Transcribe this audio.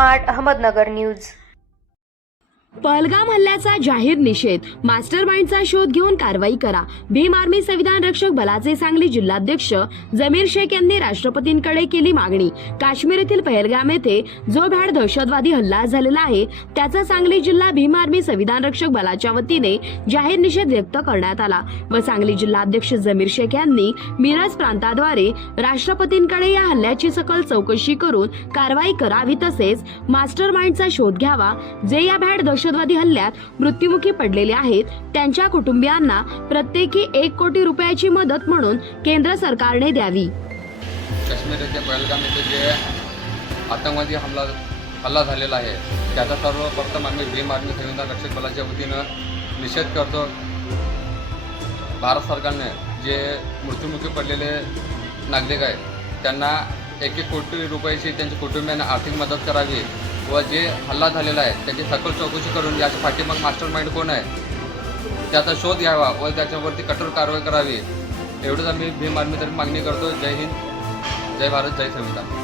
Smart Ahmednagar news. Pahalgam हल्ल्याचा जाहीर निषेध, मास्टर माइंडचा शोध घेऊन कारवाई करा। भीम आर्मी संविधान रक्षक बलाचे सांगली जिल्हाध्यक्ष जमीर शेख यांनी राष्ट्रपतींकडे केली मागणी। काश्मीर येथील पहलगाम येथे जो भ्याड दहशतवादी हल्ला झालेला आहे त्याचा सांगली जिल्हा भीम आर्मी संविधान रक्षक बलाच्या वतीने जाहीर निषेध व्यक्त करण्यात आला व सांगली जिल्हाध्यक्ष जमीर शेख यांनी मिरज प्रांताद्वारे राष्ट्रपतींकडे या हल्ल्याची सखोल चौकशी करून कारवाई करावी तसेच मास्टर माइंडचा शोध घ्यावा जे या भ्याड दहशतवादी हल्ल्यात मृत्युमुखी पडलेले आहेत त्यांच्या कुटुंबियांना प्रत्येकी 1 कोटी रुपयाची मदत म्हणून केंद्र सरकारने द्यावी। काश्मीर येथे पहलगाम येथे जे आतंकवादी हल्ला झालेला आहे त्याचा सर्वप्रथम आम्ही भीम आर्मी संविधान रक्षक बलाच्या वतीनं निषेध करतो। भारत सरकारने जे मृत्युमुखी पडलेले नागरिक आहेत त्यांना 1 कोटी रुपयाची त्यांच्या कुटुंबियांना आर्थिक मदत करावी व जे हल्ला झालेला आहे त्याची सखोल चौकशी करून याच्या पाठीमाग मास्टर माइंड कोण आहे त्याचा शोध घ्यावा व त्याच्यावरती कठोर कारवाई करावी एवढंच आम्ही भीम आर्मीतर्फे मागणी करतो। जय हिंद, जय भारत, जय संविधान।